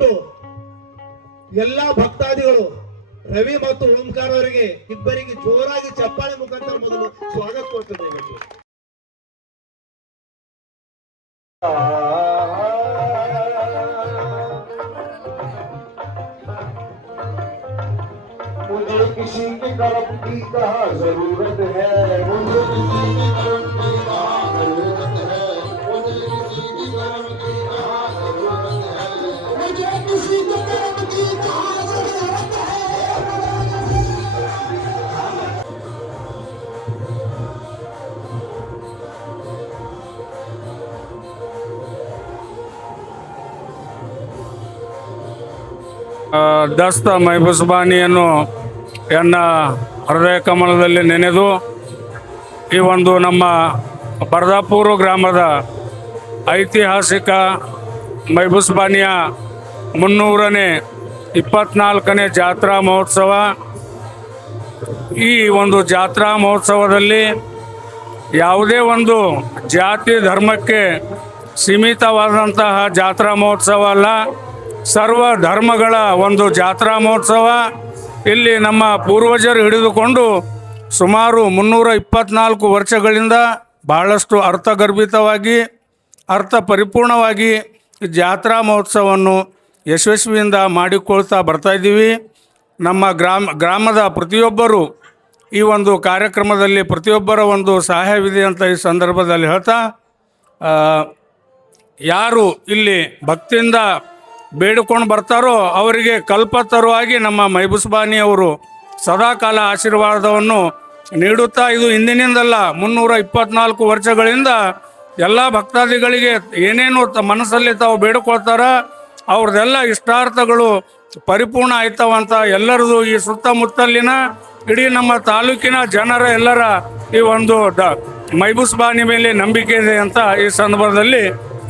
ದಯವಿಟ್ಟು ಎಲ್ಲಾ ಭಕ್ತಾದಿಗಳು ರವಿ ಮತ್ತು ಓಂಕಾರ ಅವರಿಗೆ ಇಬ್ಬರಿಗೆ ಜೋರಾಗಿ ಚಪ್ಪಾಳೆ ಮುಖಾಂತರ ಮೊದಲು ಸ್ವಾಗತ ಕೊಡ್ತದೆ. मुझे किसी के कर्म की कहाँ जरूरत है, मुझे किसी के कर्म की कहाँ जरूरत है, मुझे किसी के कर्म की कहाँ जरूरत है, मुझे किसी के कर्म की कहाँ जरूरत है। ದಸ್ತ ಮೈಬುಸ್ಬಾನಿಯನ್ನು ಎನ್ನ ಹೃದಯ ಕಮಲದಲ್ಲಿ ನೆನೆದು ಈ ಒಂದು ನಮ್ಮ ಬರ್ದಾಪುರ ಗ್ರಾಮದ ಐತಿಹಾಸಿಕ ಮೈಬುಸ್ಬಾನಿಯ 324ನೇ ಜಾತ್ರಾ ಮಹೋತ್ಸವ. ಈ ಒಂದು ಜಾತ್ರಾ ಮಹೋತ್ಸವದಲ್ಲಿ ಯಾವುದೇ ಒಂದು ಜಾತಿ ಧರ್ಮಕ್ಕೆ ಸೀಮಿತವಾದಂತಹ ಜಾತ್ರಾ ಮಹೋತ್ಸವ ಅಲ್ಲ, ಸರ್ವ ಧರ್ಮಗಳ ಒಂದು ಜಾತ್ರಾ ಮಹೋತ್ಸವ. ಇಲ್ಲಿ ನಮ್ಮ ಪೂರ್ವಜರು ಹಿಡಿದುಕೊಂಡು ಸುಮಾರು 324 ವರ್ಷಗಳಿಂದ ಬಹಳಷ್ಟು ಅರ್ಥಗರ್ಭಿತವಾಗಿ ಅರ್ಥ ಪರಿಪೂರ್ಣವಾಗಿ ಜಾತ್ರಾ ಮಹೋತ್ಸವವನ್ನು ಯಶಸ್ವಿಯಿಂದ ಮಾಡಿಕೊಳ್ತಾ ಬರ್ತಾಯಿದ್ದೀವಿ. ನಮ್ಮ ಗ್ರಾಮದ ಪ್ರತಿಯೊಬ್ಬರು ಈ ಒಂದು ಕಾರ್ಯಕ್ರಮದಲ್ಲಿ ಪ್ರತಿಯೊಬ್ಬರ ಒಂದು ಸಹಾಯವಿದೆ ಅಂತ ಈ ಸಂದರ್ಭದಲ್ಲಿ ಹೇಳ್ತಾ, ಯಾರು ಇಲ್ಲಿ ಭಕ್ತಿಯಿಂದ ಬೇಡಿಕೊಂಡು ಬರ್ತಾರೋ ಅವರಿಗೆ ಕಲ್ಪತರುವಾಗಿ ನಮ್ಮ ಮೈಬುಸ್ಬಾನಿಯವರು ಸದಾಕಾಲ ಆಶೀರ್ವಾದವನ್ನು ನೀಡುತ್ತಾ, ಇದು ಇಂದಿನಿಂದಲ್ಲ 324 ವರ್ಷಗಳಿಂದ ಎಲ್ಲ ಭಕ್ತಾದಿಗಳಿಗೆ ಏನೇನು ಮನಸ್ಸಲ್ಲಿ ತಾವು ಬೇಡಿಕೊಳ್ತಾರ ಅವ್ರದ್ದೆಲ್ಲ ಇಷ್ಟಾರ್ಥಗಳು ಪರಿಪೂರ್ಣ ಆಯ್ತವಂತ ಎಲ್ಲರದು ಈ ಸುತ್ತಮುತ್ತಲಿನ ಇಡೀ ನಮ್ಮ ತಾಲೂಕಿನ ಜನರ ಎಲ್ಲರ ಈ ಒಂದು ಮೈಬುಸ್ಬಾನಿ ಮೇಲೆ ನಂಬಿಕೆ ಇದೆ ಅಂತ ಈ ಸಂದರ್ಭದಲ್ಲಿ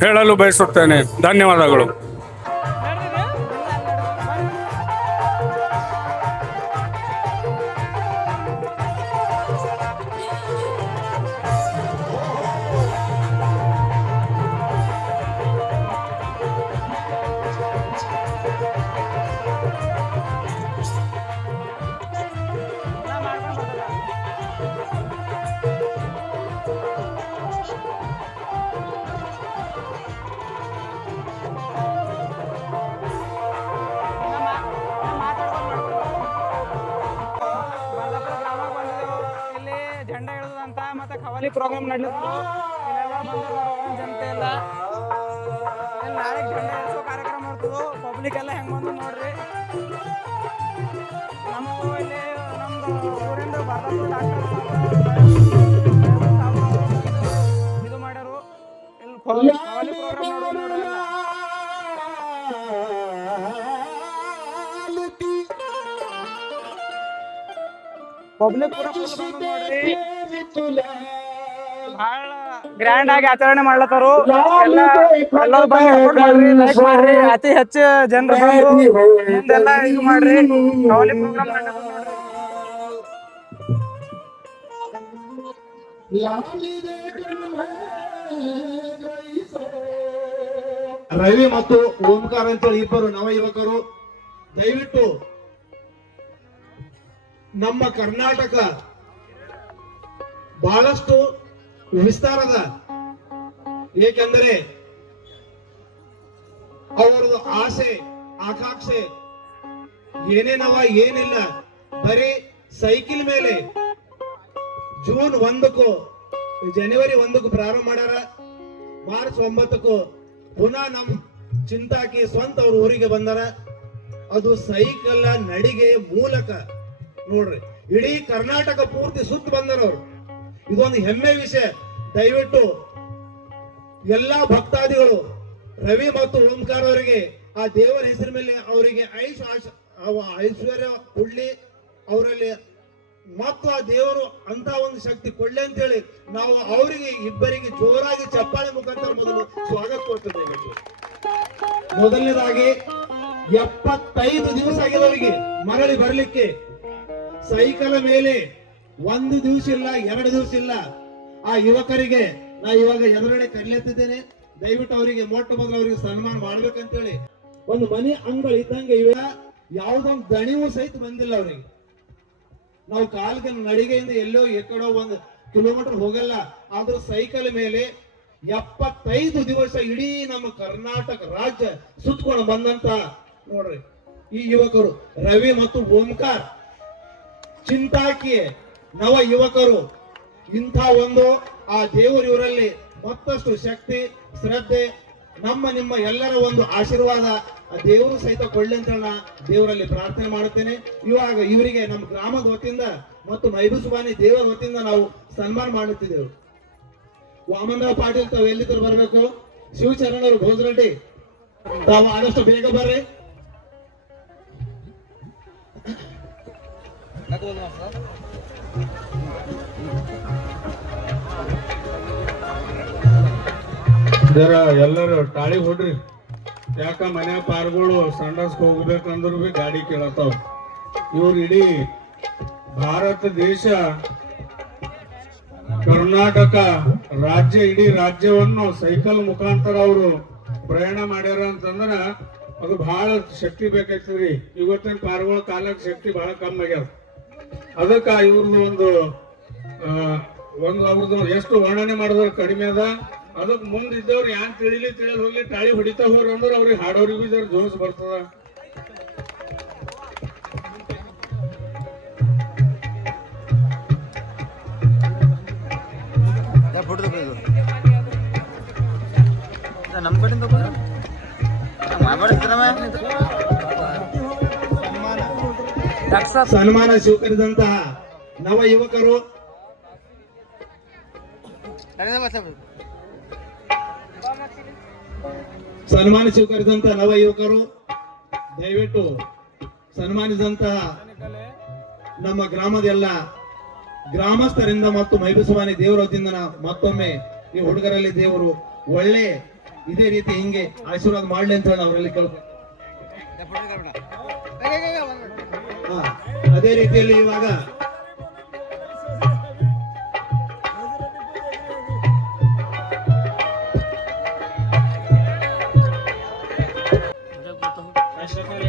ಹೇಳಲು ಬಯಸುತ್ತೇನೆ. ಧನ್ಯವಾದಗಳು. झंडा इळोದಂತ ಮತ್ತೆ ಖವಾಲಿ ಪ್ರೋಗ್ರಾಮ್ ನಡೆಯಿತು. ಇಲ್ಲೆಲ್ಲ ಬಂದಿರೋ ಜನತೆ ಎಲ್ಲ ನಾಳೆ झंडा ಇಳಿಸೋ ಕಾರ್ಯಕ್ರಮ ಇರ್ತದೆ. ಪಬ್ಲಿಕ್ ಎಲ್ಲ ಹೆಂಗ್ ಬಂದು ನೋಡ್ರಿ. ನಮಗೂ ಇಲ್ಲಿ ನಮ್ದು ಊರಿಂದ ಬಾದಾಪುರ ಡಾಕ್ಟರ್ ಇದು ಮಾಡ್ಯಾರು. ಇಲ್ಲಿ ಖವಾಲಿ ಪ್ರೋಗ್ರಾಮ್ ನೋಡೋಲ್ಲ. ಪಬ್ಲಿಕ್ ಪೂರ ಫುಲ್ ಬಂದು ನೋಡ್ರಿ. ಬಹಳ ಗ್ರ್ಯಾಂಡ್ ಆಗಿ ಆಚರಣೆ ಮಾಡ್ಲತ್ತಾರು. ಎಲ್ಲರೂ ಬಂದು ಸಪೋರ್ಟ್ ಮಾಡ್ರಿ, ಲೈಕ್ ಮಾಡ್ರಿ, ಅತಿ ಹೆಚ್ಚು ಜನರು ಬಂದು ಮುಂದೆಲ್ಲ ಇದು ಮಾಡ್ರಿ. ಖವಾಲಿ ಪ್ರೋಗ್ರಾಮ್ ನಡೆಯೋದು ನೋಡ್ರಿ. ರವಿ ಮತ್ತು ಓಂಕಾರ ಅಂತೇಳಿ ಇಬ್ಬರು ನವ ಯುವಕರು ದಯವಿಟ್ಟು ನಮ್ಮ ಕರ್ನಾಟಕ ಬಹಳಷ್ಟು ವಿಸ್ತಾರದ, ಏಕೆಂದರೆ ಅವರದು ಆಸೆ ಆಕಾಂಕ್ಷೆ ಏನೇನವ ಏನಿಲ್ಲ, ಬರೀ ಸೈಕಲ್ ಮೇಲೆ ಜೂನ್ 1ಕ್ಕೂ ಜನವರಿ 1ಕ್ಕೂ ಪ್ರಾರಂಭ ಮಾಡ್ಯಾರ. ಮಾರ್ಚ್ 9ಕ್ಕೂ ಪುನಃ ನಮ್ ಚಿಂತಾಕಿ ಸ್ವಂತ ಅವ್ರ ಊರಿಗೆ ಬಂದಾರ. ಅದು ಸೈಕಲ್ ನಡಿಗೆ ಮೂಲಕ ನೋಡ್ರಿ ಇಡೀ ಕರ್ನಾಟಕ ಪೂರ್ತಿ ಸುತ್ತ ಬಂದರವ್ರು. ಇದೊಂದು ಹೆಮ್ಮೆ ವಿಷಯ. ದಯವಿಟ್ಟು ಎಲ್ಲಾ ಭಕ್ತಾದಿಗಳು ರವಿ ಮತ್ತು ಓಂಕಾರ ಅವರಿಗೆ ಆ ದೇವರ ಹೆಸರ ಮೇಲೆ ಅವರಿಗೆ ಐಶ್ವರ್ಯ ಕೊಡ್ಲಿ, ಅವರಲ್ಲಿ ಮತ್ತು ಆ ದೇವರು ಅಂತ ಒಂದು ಶಕ್ತಿ ಕೊಡ್ಲಿ ಅಂತ ಹೇಳಿ ನಾವು ಅವರಿಗೆ ಇಬ್ಬರಿಗೆ ಜೋರಾಗಿ ಚಪ್ಪಾಳೆ ಮುಖಾಂತರ ಮೊದಲು ಸ್ವಾಗತ ಕೊಡ್ತೇವೆ. ಮೊದಲನೇದಾಗಿ 75 ದಿವಸ ಆಗಿದೆ ಅವರಿಗೆ ಮರಳಿ ಬರ್ಲಿಕ್ಕೆ. ಸೈಕಲ್ ಮೇಲೆ 1 ದಿವಸ ಇಲ್ಲ, 2 ದಿವಸ ಇಲ್ಲ. ಆ ಯುವಕರಿಗೆ ನಾ ಇವಾಗ ಎದುರುಗಡೆ ಕರೆಯತ್ತಿದ್ದೇನೆ. ದಯವಿಟ್ಟು ಅವರಿಗೆ ಮೊಟ್ಟ ಮೊದಲು ಅವರಿಗೆ ಸನ್ಮಾನ ಮಾಡ್ಬೇಕಂತೇಳಿ ಒಂದು ಮನೆ ಅಂಗಳ ಇದ್ದಂಗೆ ಇವೆ. ಯಾವ್ದೊಂದು ದಣಿವು ಸಹಿತ ಬಂದಿಲ್ಲ ಅವ್ರಿಗೆ. ನಾವು ಕಾಲ್ಗೆ ನಡಿಗೆಯಿಂದ ಎಲ್ಲೋ ಎಕ್ಕಡೋ 1 ಕಿಲೋಮೀಟರ್ ಹೋಗಲ್ಲ, ಆದ್ರೂ ಸೈಕಲ್ ಮೇಲೆ 75 ದಿವಸ ಇಡೀ ನಮ್ಮ ಕರ್ನಾಟಕ ರಾಜ್ಯ ಸುತ್ತಕೊಂಡು ಬಂದಂತ ನೋಡ್ರಿ ಈ ಯುವಕರು ರವಿ ಮತ್ತು ಓಂಕಾರ್ ಚಿಂತಾಕಿ ನವ ಯುವಕರು. ಇಂಥ ಒಂದು ಆ ದೇವರು ಇವರಲ್ಲಿ ಮತ್ತಷ್ಟು ಶಕ್ತಿ, ಶ್ರದ್ಧೆ, ನಿಮ್ಮ ಎಲ್ಲರ ಒಂದು ಆಶೀರ್ವಾದ ಆ ದೇವರು ಸಹಿತ ಕೊಳ್ಳಿ ಅಂತ ನಾ ದೇವರಲ್ಲಿ ಪ್ರಾರ್ಥನೆ ಮಾಡುತ್ತೇನೆ. ಇವಾಗ ಇವರಿಗೆ ನಮ್ಮ ಗ್ರಾಮದ ವತಿಯಿಂದ ಮತ್ತು ಮೈಬೂಸುಬಾನಿ ದೇವರ ವತಿಯಿಂದ ನಾವು ಸನ್ಮಾನ ಮಾಡುತ್ತಿದ್ದೆವು. ವಾಮನರಾವ್ ಪಾಟೀಲ್ ತಾವು ಎಲ್ಲಿದ್ದರು ಬರಬೇಕು. ಶಿವಚರಣ್ ಅವರು ಭೋಜರೆಡ್ಡಿ ತಾವು ಆದಷ್ಟು ಬೇಗ ಬರ್ರಿ. ಜರ ಎಲ್ಲರೂ ತಾಳಿ ಹೊಡ್ರಿ. ಯಾಕ ಮನೆ ಪಾರ್ಗಳು ಸಂಡಸ್ಗೆ ಹೋಗ್ಬೇಕಂದ್ರು ಬಿ ಗಾಡಿ ಕೇಳತ್ತಾವ. ಇವ್ರು ಇಡೀ ಭಾರತ ದೇಶ, ಕರ್ನಾಟಕ ರಾಜ್ಯ, ಇಡೀ ರಾಜ್ಯವನ್ನು ಸೈಕಲ್ ಮುಖಾಂತರ ಅವರು ಪ್ರಯಾಣ ಮಾಡ್ಯಾರ ಅಂತಂದ್ರ ಅದು ಬಹಳ ಶಕ್ತಿ ಬೇಕಾಗ್ತದ್ರಿ. ಇವತ್ತಿನ ಪಾರ್ಗಳ ಕಾಲಕ್ಕೆ ಶಕ್ತಿ ಬಹಳ ಕಮ್ಮಿ ಆಗ್ಯಾವ. ಅದಕ್ಕ ಇವ್ರದ್ದು ಒಂದು ಅವ್ರದ್ದು ಎಷ್ಟು ವರ್ಣನೆ ಮಾಡಿದ್ರು ಕಡಿಮೆ ಅದ. ಅದಕ್ಕೆ ಮುಂದಿದ್ದವ್ರು ಯಾನ್ ತಿಳಿಲಿ ಹೋಗ್ಲಿ ತಾಳಿ ಹೊಡಿತಾ ಹೋಗ್ರಿ ಅಂದ್ರೆ ಅವ್ರಿಗೆ ಹಾಡೋರಿಗೂ ಜರ ಜೋಸ್ ಬರ್ತದ. ನಮ್ಮ ಕಡೆಯಿಂದ ಸನ್ಮಾನ ಸ್ವೀಕರಿಸಿದಂತಹ ನವ ಯುವಕರು ದಯವಿಟ್ಟು ಸನ್ಮಾನಿಸಿದಂತಹ ನಮ್ಮ ಗ್ರಾಮದ ಎಲ್ಲ ಗ್ರಾಮಸ್ಥರಿಂದ ಮತ್ತು ಮೈಬೂಸುಬಾನಿ ದೇವರ ವತಿಯಿಂದ ಮತ್ತೊಮ್ಮೆ ಈ ಹುಡುಗರಲ್ಲಿ ದೇವರು ಒಳ್ಳೆ ಇದೇ ರೀತಿ ಹಿಂಗೆ ಆಶೀರ್ವಾದ ಮಾಡ್ಲಿ ಅಂತ ಅವರಲ್ಲಿ ಕೇಳ್ತಾರೆ. ಅದೇ ರೀತಿಯಲ್ಲಿ ಇವಾಗ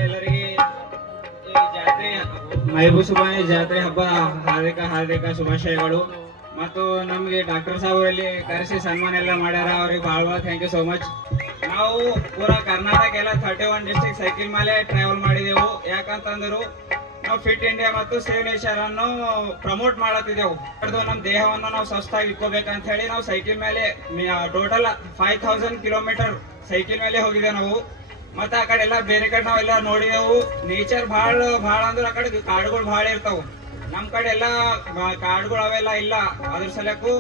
ಎಲ್ಲರಿಗೆ ಮೈಬೂಸುಬಾನಿ ಜಾತ್ರೆ ಹಬ್ಬ ಹಾರ್ದಿಕ ಶುಭಾಶಯಗಳು. ಮತ್ತು ನಮಗೆ ಡಾಕ್ಟರ್ ಸಾಹೇಬ್ ಇಲ್ಲಿ ಕರೆಸಿ ಸನ್ಮಾನ ಎಲ್ಲ ಮಾಡ್ಯಾರ. ಅವ್ರಿಗೆ ಭಾಳ ಥ್ಯಾಂಕ್ ಯು ಸೋ ಮಚ್. ನಾವು ಪೂರಾ ಕರ್ನಾಟಕ ಎಲ್ಲ 31 ಡಿಸ್ಟ್ರಿಕ್ಟ್ ಸೈಕಲ್ ಮೇಲೆ ಟ್ರಾವೆಲ್ ಮಾಡಿದೆವು. ಯಾಕಂತಂದ್ರು ನಾವು ಫಿಟ್ ಇಂಡಿಯಾ ಮತ್ತು ಸೇವ್ ನೇಚರ್ ಅನ್ನು ಪ್ರಮೋಟ್ ಮಾಡತ್ತಿದ್ದೆವು. ನಮ್ಮ ದೇಹವನ್ನು ನಾವು ಸ್ವಸ್ಥವಾಗಿ ಇಟ್ಕೋಬೇಕಂತ ಹೇಳಿ ನಾವು ಸೈಕಲ್ ಮೇಲೆ ಟೋಟಲ್ 5000 ಕಿಲೋಮೀಟರ್ ಸೈಕಲ್ ಮೇಲೆ ಹೋಗಿದ್ದೇವೆ ನಾವು. ಮತ್ತೆ ಆ ಕಡೆ ಎಲ್ಲ ಬೇರೆ ಕಡೆ ನಾವೆಲ್ಲ ನೋಡಿದೆವು. ನೇಚರ್ ಭಾಳ ಅಂದ್ರೆ ಆ ಕಡೆ ಕಾಡುಗಳು ಭಾಳ ಇರ್ತಾವು. ನಮ್ಮ ಕಡೆ ಎಲ್ಲ ಕಾಡುಗಳು ಅವೆಲ್ಲ ಇಲ್ಲ. ಅದ್ರ ಸಲಕ್ಕೂ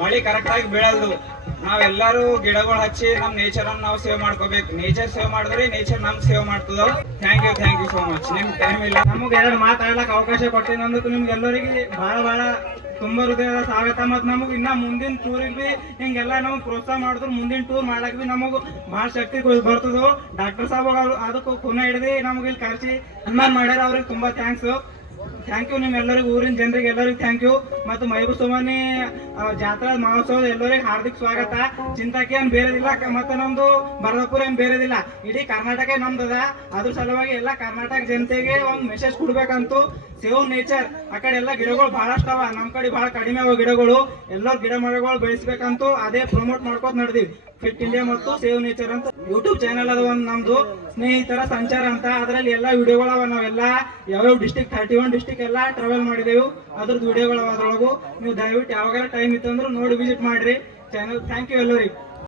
ಮಳೆ ಕರೆಕ್ಟಾಗಿ ಬೀಳಲ್ದು. ನಾವೆಲ್ಲರೂ ಗಿಡಗಳು ಹಚ್ಚಿ ನಮ್ಮ ನೇಚರ್ ಅನ್ನು ನಾವು ಸೇವ್ ಮಾಡ್ಕೋಬೇಕು. ನೇಚರ್ ಸೇವ್ ಮಾಡಿದ್ರೆ ನೇಚರ್ ನಮ್ಗೆ ಸೇವ್ ಮಾಡ್ತದ. Thank you so much. ನಿಮ್ ಟೈಮ್ ಇಲ್ಲ, ನಮಗೆ 2 ಮಾತಾಡ್ಲಕ್ಕೆ ಅವಕಾಶ ಕೊಟ್ಟಿದ್ದಕ್ಕೆ ನಿಮ್ಗೆಲ್ಲರಿಗೆ ಭಾಳ ತುಂಬಾ ಹೃದಯದ ಸ್ವಾಗತ. ಮತ್ತು ನಮಗೆ ಇನ್ನ ಮುಂದಿನ ಟೂರಿಗೆ ಬಿ ಹಿಂಗೆಲ್ಲ ನಮಗೆ ಪ್ರೋತ್ಸಾಹ ಮಾಡಿದ್ರು ಮುಂದಿನ ಟೂರ್ ಮಾಡಕ್ ಬಿ ನಮಗೆ ಭಾಳ ಶಕ್ತಿ ಬರ್ತದ. ಡಾಕ್ಟರ್ ಸಾಹೇಬ್ ಅವರು ಅದಕ್ಕೂ ಖುನ ಹಿಡಿದು ನಮಗೆ ಇಲ್ಲಿ ಕರೆಸಿ ಸನ್ಮಾನ ಮಾಡ್ಯಾರ. ಅವ್ರಿಗೆ ತುಂಬಾ ಥ್ಯಾಂಕ್ಸ್ ಯು. ನಿಮ್ಮೆಲ್ಲರಿಗೂ ಊರಿನ ಜನರಿಗೆ ಎಲ್ಲರಿಗೂ ಥ್ಯಾಂಕ್ ಯು. ಮತ್ತು ಮೈಬೂಸುಬಾನಿ ಜಾತ್ರಾ ಮಹೋತ್ಸವದ ಎಲ್ಲರಿಗೆ ಹಾರ್ದಿಕ ಸ್ವಾಗತ. ಚಿಂತಾಕಿ ಏನ್ ಬೇರೆದಿಲ್ಲ, ಮತ್ತೆ ನಮ್ದು ಬರದಪುರ ಏನ್ ಬೇರೆದಿಲ್ಲ, ಇಡೀ ಕರ್ನಾಟಕ ನಮ್ದದ. ಅದ್ರ ಸಲುವಾಗಿ ಎಲ್ಲ ಕರ್ನಾಟಕ ಜನತೆಗೆ ಒಂದು ಮೆಸೇಜ್ ಕೊಡ್ಬೇಕಂತೂ ಸೇವ್ ನೇಚರ್. ಆ ಕಡೆ ಎಲ್ಲ ಗಿಡಗಳು ಬಹಳಷ್ಟು ಅವ, ನಮ್ಮ ಕಡೆ ಬಹಳ ಕಡಿಮೆ ಅವ ಗಿಡಗಳು. ಎಲ್ಲರೂ ಗಿಡ ಮರಗಳು ಬೆಳೆಸ್ಬೇಕಂತೂ ಅದೇ ಪ್ರಮೋಟ್ ಮಾಡ್ಕೋತ ನಡೆದಿವಿ. ಫಿಟ್ ಇಂಡಿಯಾ ಮತ್ತು ಸೇವ್ ನೇಚರ್ ಅಂತ ಯೂಟ್ಯೂಬ್ ಚಾನೆಲ್ ಅದ ಒಂದು ನಮ್ದು, ಸ್ನೇಹಿತರ ಸಂಚಾರ ಅಂತ. ಅದರಲ್ಲಿ ಎಲ್ಲ ವಿಡಿಯೋಗಳವ. ನಾವೆಲ್ಲ ಯಾವ್ಯಾವ ಡಿಸ್ಟಿಕ್ 31 ಡಿಸ್ಟಿಕ್ ಎಲ್ಲ ಟ್ರಾವೆಲ್ ಮಾಡಿದೆವು. ಅದ್ರದ್ದು ವಿಡಿಯೋಗಳವ ಅದ್ರೊಳಗು. ನೀವು ದಯವಿಟ್ಟು ಯಾವಾಗಾರ ಟೈಮ್ ಇತ್ತಂದ್ರೆ ನೋಡಿ ವಿಸಿಟ್ ಮಾಡ್ರಿ ಚಾನೆಲ್. ಥ್ಯಾಂಕ್ ಯು ಎಲ್ಲರಿಗೆ.